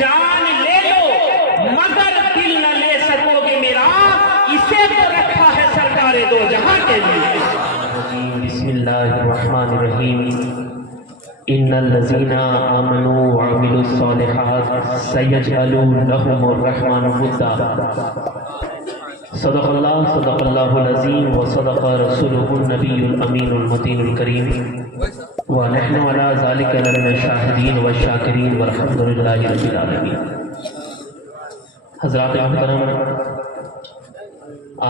جان لے لو مگر دل نہ لے سکو گے میرا، اسے تو رکھا ہے سرکار دو جہاں کے لیے۔ بسم اللہ الرحمن الرحیم۔ ان الذین آمنوا وعملوا الصالحات سیجعل لهم الرحمن ودا۔ صدق اللہ العظیم وصدق رسولہ النبی الامین المتین الکریم، ونحن علی ذلک لمن الشاہدین والشاکرین والحمد للہ رب العالمین۔ حضرات محترم،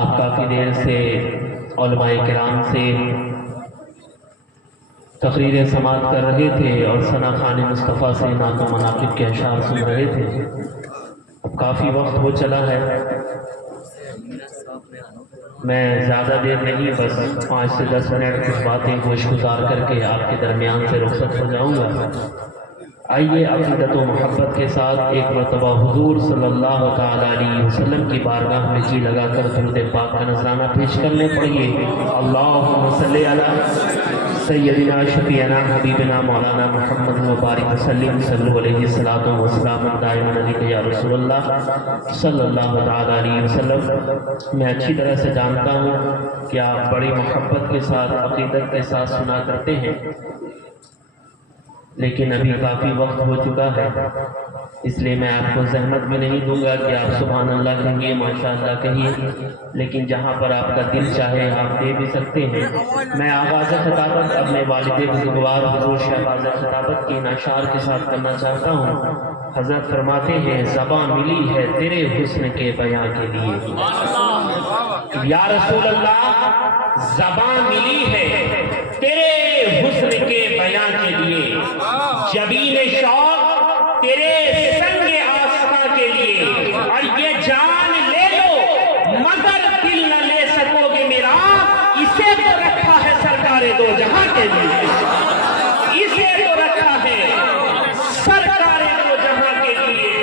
آپ کافی دیر سے علماء کرام سے تقریر سماعت کر رہے تھے اور ثنا خوان مصطفیٰ سے نعت و مناقب کے اشعار سن رہے تھے۔ اب کافی وقت ہو چلا ہے، میں زیادہ دیر نہیں، بس 5 سے 10 منٹ کچھ باتیں گوش گزار کر کے آپ کے درمیان سے رخصت ہو جاؤں گا۔ آئیے عقیدت و محبت کے ساتھ ایک مرتبہ حضور صلی اللہ تعالیٰ علیہ وسلم کی بارگاہ میں جی لگا کر درود پاک کا نذرانہ پیش کرنے پڑیے۔ اللہم صلی علی سیدنا شفیعنا حبیبنا مولانا محمد مبارک وسلم، صلو علیہ الصلاۃ والسلام دائما علیک یا رسول اللہ صلی اللہ تعالیٰ علیہ وسلم۔ میں اچھی طرح سے جانتا ہوں کہ آپ بڑی محبت کے ساتھ عقیدت کے ساتھ سنا کرتے ہیں، لیکن ابھی کافی وقت ہو چکا ہے، اس لیے میں آپ کو زحمت بھی نہیں دوں گا کہ آپ سبحان اللہ کہیے، ماشاء اللہ کہیے، لیکن جہاں پر آپ کا دل چاہے آپ دے بھی سکتے ہیں۔ میں آغاز خطابت اپنے والد بزرگوار حضور شہباز خطابت کے ان اشعار کے ساتھ کرنا چاہتا ہوں۔ حضرت فرماتے ہیں زبان ملی ہے تیرے حسن کے بیان کے لیے، یا رسول اللہ زبان ملی ہے تیرے حسن کے بیان کے لیے، جبین شوق تیرے سنگ آسماں کے لیے، اور یہ جان لے لو مگر دل نہ لے سکو گے میرا، اسے تو رکھا ہے سرکار دو جہاں کے لیے، اسے تو رکھا ہے سرکار دو جہاں کے لیے۔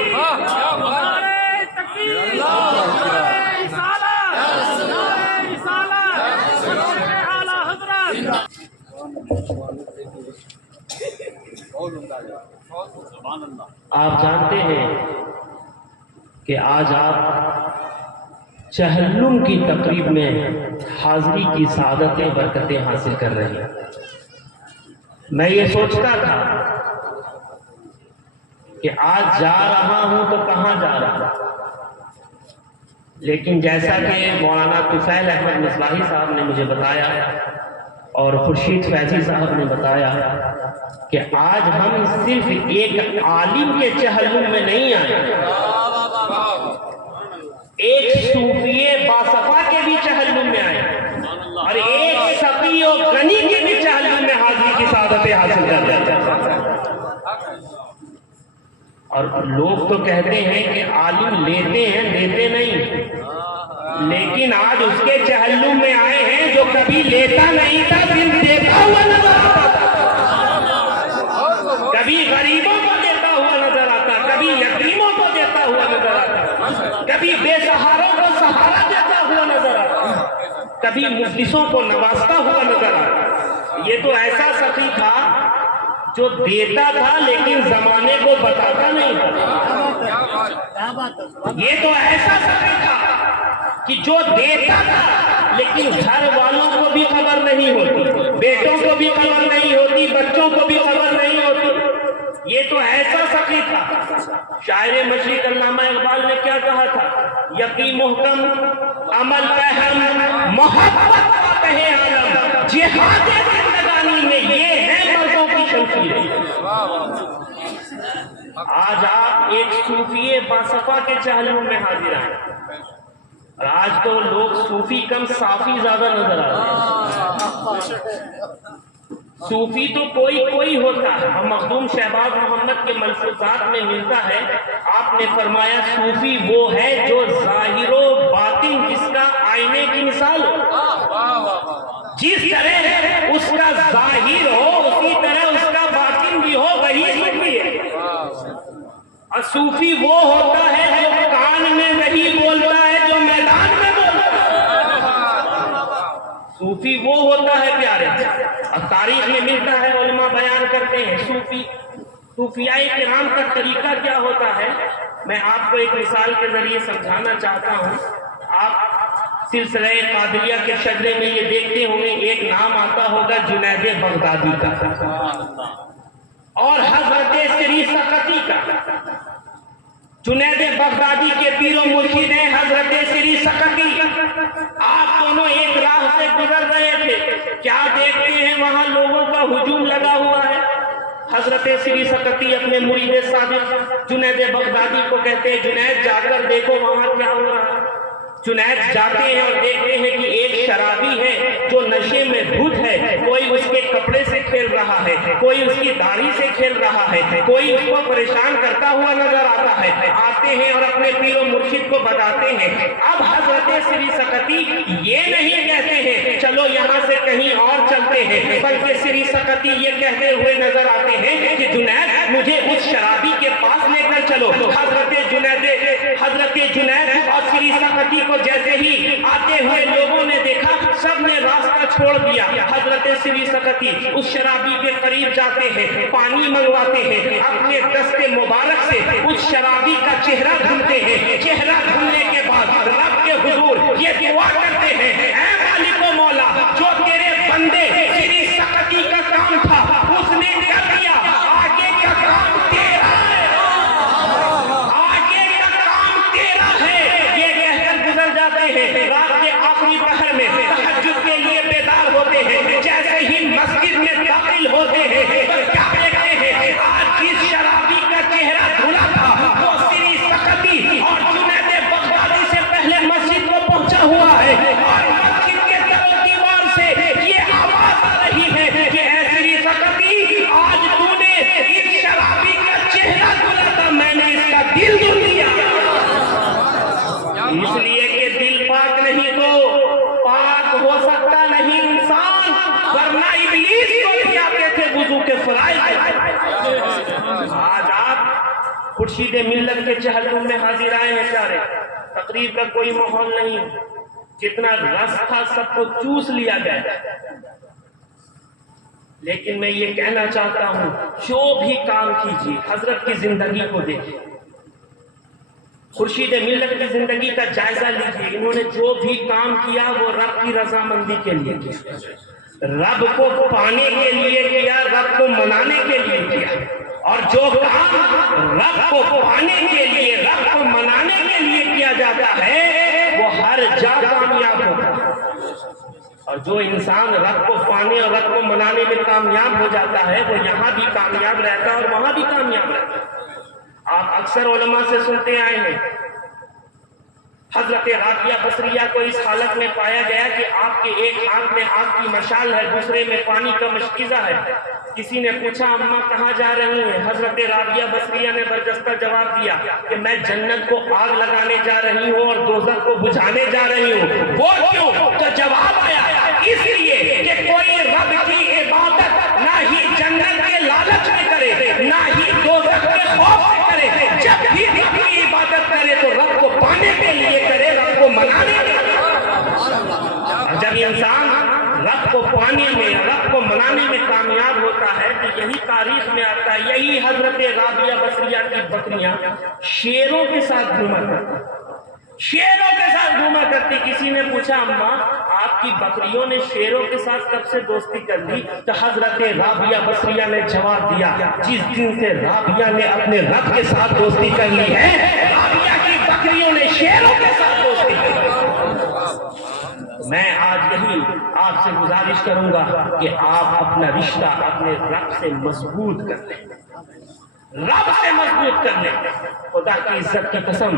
آپ جانتے ہیں کہ آج آپ چہلم کی تقریب میں حاضری کی سعادتیں برکتیں حاصل کر رہے ہیں۔ میں یہ سوچتا تھا کہ آج جا رہا ہوں تو کہاں جا رہا ہوں، لیکن جیسا کہ مولانا طفیل احمد مصباحی صاحب نے مجھے بتایا اور خورشید فیضی صاحب نے بتایا کہ آج ہم صرف ایک عالم کے چہلم میں نہیں آئے، ایک صوفی باصفا کے بھی چہلم میں آئے، اور ایک سقی و غنی کے بھی چہلم میں حاضری کی سعادتیں حاصل کر لیتے ہیں۔ اور لوگ تو کہتے ہیں کہ عالم لیتے ہیں دیتے نہیں، لیکن آج اس کے چہلم میں آئے ہیں جو کبھی لیتا نہیں تھا پھر دیتا ہوا نظر آتا تھا، کبھی غریبوں کو دیتا ہوا نظر آتا، کبھی یتیموں کو دیتا ہوا نظر آتا، کبھی بے سہاروں کو سہارا دیتا ہوا نظر آتا، کبھی مفلسوں کو نوازتا ہوا نظر آتا۔ یہ تو ایسا سخی تھا جو دیتا تھا لیکن زمانے کو بتاتا نہیں تھا، یہ تو ایسا سخی تھا کہ جو دیتا تھا لیکن گھر والوں کو بھی خبر نہیں ہوتی، بیٹوں کو بھی خبر نہیں ہوتی، بچوں کو بھی خبر نہیں ہوتی، یہ تو ایسا سخی تھا۔ شاعر مشرق علامہ اقبال نے کیا کہا تھا، یقین محکم عمل پہم محبت کا کہے عالم، جہاد زندگانی میں یہ ہے مردوں کی شمشیر۔ آج آپ ایک صوفی باصفا کے چہلم میں حاضر ہیں، اور آج تو لوگ صوفی کم صافی زیادہ نظر آتے ہیں۔ صوفی تو کوئی کوئی ہوتا ہے، ہم مخدوم شہباز محمد کے ملفوظات میں ملتا ہے، آپ نے فرمایا صوفی وہ ہے جو ظاہر و باطن جس کا آئینے کی مثال ہو، جس طرح اس کا ظاہر ہو اسی طرح اس کا باطن بھی ہو، وہی صوفی ہے۔ اور صوفی وہ ہوتا ہے جو کان میں نہیں بولتا ہے، جو میدان میں بولتا ہے۔ صوفی وہ ہوتا ہے پیارے، اور تاریخ میں ملتا ہے، علماء بیان کرتے ہیں صوفی صوفیاء کرام کا طریقہ کیا ہوتا ہے، میں آپ کو ایک مثال کے ذریعے سمجھانا چاہتا ہوں۔ آپ سلسلہ قادریہ کے شجرے میں یہ دیکھتے ہوں گے، ایک نام آتا ہوگا جنید بغدادی کا اور حضرت سری سقطی کا۔ جنید بغدادی کے پیر و مرشد ہیں حضرت سری سقطی۔ آپ دونوں ایک راہ سے گزر رہے تھے، کیا دیکھتے ہیں وہاں لوگوں کا ہجوم لگا ہوا ہے۔ حضرت سری سقطی اپنے مرید صادق جنید بغدادی کو کہتے ہیں جنید جا کر دیکھو وہاں کیا ہو رہا ہے۔ جنید جاتے ہیں اور دیکھتے ہیں کہ ایک شرابی ہے جو نشے میں دھت ہے، کوئی اس کے کپڑے سے کھیل رہا ہے، کوئی اس کی داڑھی سے کھیل رہا ہے، کوئی اس کو پریشان کرتا ہوا نظر آتا ہے۔ آتے ہیں اور اپنے پیر و مرشد کو بتاتے ہیں۔ اب حضرت سری سقطی یہ نہیں کہتے ہیں چلو یہاں سے کہیں اور چلتے ہیں، بلکہ سری سقطی یہ کہتے ہوئے نظر آتے ہیں کہ جنید مجھے اس شرابی کے پاس لے کر چلو۔ حضرت جنید اور سری سقطی کو جیسے ہی آتے ہوئے لوگوں نے دیکھا، سب نے راستہ چھوڑ دیا۔ حضرت سری سقطی اس شرابی کے قریب جاتے ہیں، پانی منگواتے ہیں، اپنے دست مبارک سے اس شرابی کا چہرہ دھلتے ہیں۔ چہرہ دھلنے کے بعد رب کے حضور یہ دعا کرتے ہیں، اے مالک و مولا، جو تیرے بندے سری سقطی کا کام تھا اس نے کر دیا، آگے کا کام تیرا ہے، آگے کا کام تیرا ہے۔ یہ کہہ کر گزر جاتے ہیں۔ رات کے آخری پہر میں تہجد کے لیے بیدار ہوتے ہیں، جیسے ہی مسجد میں داخل ہوتے ہیں تو کیا دیکھتے ہیں، آج جس شرابی کا چہرہ دھلا تھا وہ سری سقطی اور جنید بغدادی سے پہلے مسجد کو پہنچا ہوا ہے، اور مسجد کے در و دیوار سے یہ آواز آ رہی ہے کہ اے سری سقطی، آج تو نے اس شرابی کا چہرہ دھلا تھا، میں نے اس کا دل دھل دیا۔ اس لیے کہ دل پاک نہیں تو پاک ہو سکتا نہیں انسان، ورنہ ابلیس کو بھی آتے تھے وضو کے فرائض۔ آج آپ خورشید ملت کے چہلم میں حاضر آئے ہیں سارے، تقریب کا کوئی ماحول نہیں، جتنا رس تھا سب کو چوس لیا گیا۔ لیکن میں یہ کہنا چاہتا ہوں، جو بھی کام کیجیے حضرت کی زندگی کو دیکھیں، خورشید ملت کی زندگی کا جائزہ لیجیے۔ انہوں نے جو بھی کام کیا وہ رب کی رضامندی کے لیے کیا، رب کو پانے کے لیے کیا، رب کو منانے کے لیے کیا، اور جو کام رب کو پانے کے لیے، رب کو منانے کے لیے کیا جاتا ہے وہ ہر جا کامیاب ہوتا ہے۔ اور جو انسان رب کو پانے اور رب کو منانے میں کامیاب ہو جاتا ہے وہ یہاں بھی کامیاب رہتا ہے اور وہاں بھی کامیاب رہتا ہے۔ آپ اکثر علماء سے سنتے آئے ہیں، حضرت رابعہ بصریہ کو اس حالت میں پایا گیا کہ آپ کے ایک ہاتھ میں آگ کی مشال ہے، دوسرے میں پانی کا مشکیزہ ہے۔ کسی نے پوچھا اماں کہاں جا رہی ہیں؟ حضرت رابعہ بصریہ نے برجستہ جواب دیا کہ میں جنت کو آگ لگانے جا رہی ہوں اور دوزخ کو بجھانے جا رہی ہوں۔ وہ کیوں؟ تو جواب آیا اس لیے کہ کوئی رب کی عبادت نہ ہی جنت کے لالچ میں کرے نہ ہی دوزخ کے خوف سے کرے، جب بھی رب کی عبادت کرے تو رب کو پانے کے لیے کرے، رب کو منانے کے لیے۔ جب انسان رب کو پانے میں، رب کو منانے میں کامیاب ہوتا ہے تو یہی تاریخ میں آتا ہے، یہی حضرت رابعہ بصریہ کی بکریاں شیروں کے ساتھ گھوما کرتی، شیروں کے ساتھ گھوما کرتی۔ کسی نے پوچھا اماں آپ کی بکریوں نے شیروں کے ساتھ کب سے دوستی کر لی؟ تو حضرت رابعہ بصریہ نے جواب دیا جس دن سے رابعہ نے اپنے رب کے ساتھ دوستی کر لی ہے، رابعہ کی بکریوں نے شیروں کے ساتھ دوستی کر لی۔ میں آج یہی آپ سے گزارش کروں گا کہ آپ اپنا رشتہ اپنے رب سے مضبوط کر لیں، رب سے مضبوط کر لیں۔ خدا کی عزت کی قسم،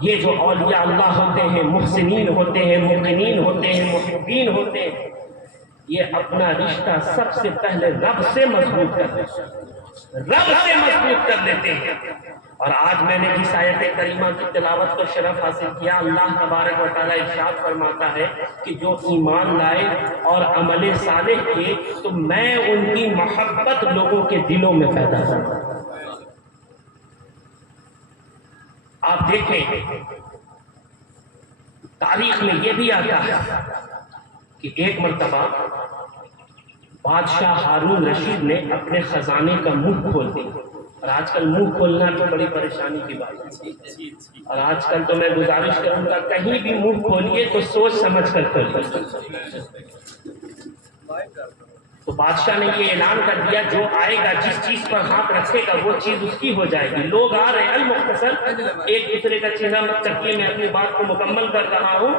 یہ جو اولیاء اللہ ہوتے ہیں، محسنین ہوتے ہیں، موقنین ہوتے ہیں، محبین ہوتے ہیں، یہ اپنا رشتہ سب سے پہلے رب سے مضبوط کر لیتے ہیں، رب سے مضبوط کر لیتے ہیں۔ اور آج میں نے جس آیت کریمہ کی تلاوت کو شرف حاصل کیا، اللہ تبارک و تعالیٰ ارشاد فرماتا ہے کہ جو ایمان لائے اور عمل صالح کیے تو میں ان کی محبت لوگوں کے دلوں میں پیدا کروں۔ آپ دیکھیں تاریخ میں یہ بھی آتا ہے کہ ایک مرتبہ بادشاہ ہارون رشید نے اپنے خزانے کا منہ کھول دیا اور آج کل منہ کھولنا تو بڑی پریشانی کی بات ہے. اور آج کل تو میں گزارش کروں گا کہیں بھی منہ کھولیے تو سوچ سمجھ کر کھولیے. تو بادشاہ نے یہ اعلان کر دیا جو آئے گا جس چیز پر ہاتھ رکھے گا وہ چیز اس کی ہو جائے گی. لوگ آ رہے ہیں المختصر ایک دوسرے کا چہرہ مت چکیے, میں اپنی بات کو مکمل کر رہا ہوں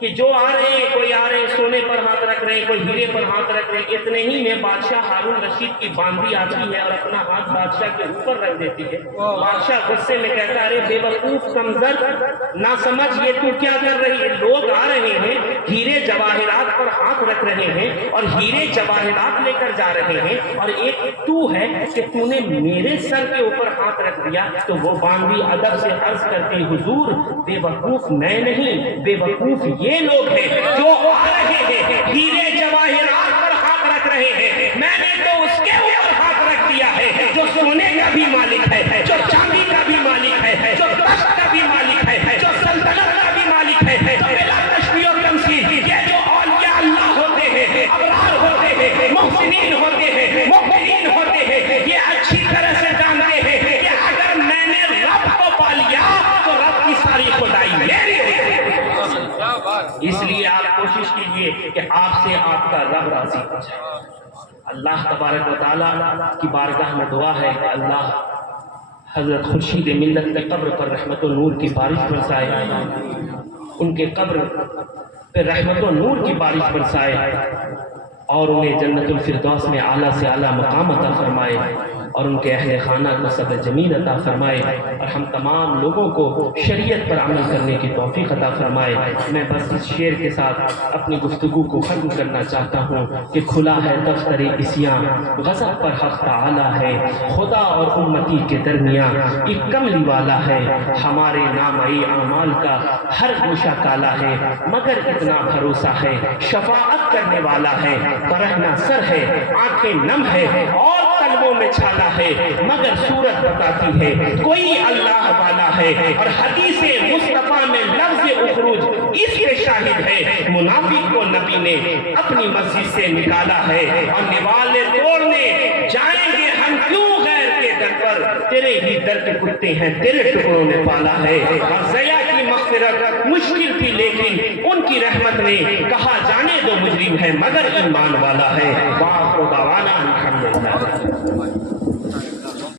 کہ جو آ رہے ہیں, کوئی آ رہے ہیں سونے پر ہاتھ رکھ رہے ہیں, کوئی ہیرے پر ہاتھ رکھ رہے ہیں. اتنے ہی میں بادشاہ ہارون رشید کی باندھی آتی ہے اور اپنا ہاتھ بادشاہ کے اوپر رکھ دیتی ہے. بادشاہ غصے میں کہتا ہے ارے بے وقوف کمزر نہ سمجھ, یہ تو کیا کر رہی ہے؟ لوگ آ رہے ہیں ہیرے جواہرات پر ہاتھ رکھ رہے ہیں اور ہیرے جواہرات لے کر جا رہے ہیں, اور ایک تو ہے کہ تو نے میرے سر کے اوپر ہاتھ رکھ دیا. تو وہ باندھی ادب سے عرض کرتی حضور بے وقوف میں نہیں, بے وقوف یہ لوگ ہیں جو آ رہے ہیں ہیرے جواہرات پر ہاتھ رکھ رہے ہیں. میں نے تو اس کے اوپر ہاتھ رکھ دیا ہے جو سونے کا بھی مالک ہے, جو چاندی کا بھی مالک ہے, جو تخت کا بھی مالک ہے, جو سلطنت کا بھی مالک ہے. تو بلا تشبیہ و تمثیل یہ جو اولیاء اللہ ہوتے ہیں, ابرار ہوتے ہیں, محسنین ہوتے ہیں, مؤمنین ہوتے ہیں, یہ اچھی طرح سے جانتے ہیں کہ اگر میں نے رب کو پا لیا تو رب کی ساری خدائی میری ہے. اس لیے آپ کوشش کیجئے کہ آپ سے آپ کا رب راضی ہو جائے. اللہ تبارک و تعالیٰ کی بارگاہ میں دعا ہے کہ اللہ حضرت خورشید ملت کے قبر پر رحمت و نور کی بارش برسائے, ان کے قبر پہ رحمت و نور کی بارش برسائے اور انہیں جنت الفردوس میں اعلیٰ سے اعلیٰ مقام عطا فرمائے اور ان کے اہل خانہ کو سب جمیل عطا فرمائے اور ہم تمام لوگوں کو شریعت پر عمل کرنے کی توفیق عطا فرمائے. میں بس اس شعر کے ساتھ اپنی گفتگو کو ختم کرنا چاہتا ہوں کہ کھلا ہے دفتر عصیاں, غضب پر حق تعالی ہے, خدا اور امتی کے درمیان ایک کملی والا ہے. ہمارے نامۂ اعمال کا ہر گوشہ کالا ہے مگر اتنا بھروسہ ہے شفاعت کرنے والا ہے. برہنہ سر ہے, آنکھیں نم ہے اور قلبوں میں چھالا ہے مگر صورت بتاتی ہے کوئی اللہ والا ہے. اور حدیث مصطفیٰ میں لفظ اخروج اس کے شاہد ہے. منافق کو نبی نے اپنی مسجد سے نکالا ہے اور نوالے توڑنے جائیں گے ہم کیوں غیر کے در پر, تیرے ہی در کے کتے ہیں تیرے ٹکڑوں نے پالا ہے. اور زیا کی مغفرت مشکل تھی لیکن ان کی رحمت نے کہا جانے دو مجرم ہے مگر ایمان والا ہے. وآخر دعوانا الحمدللہ.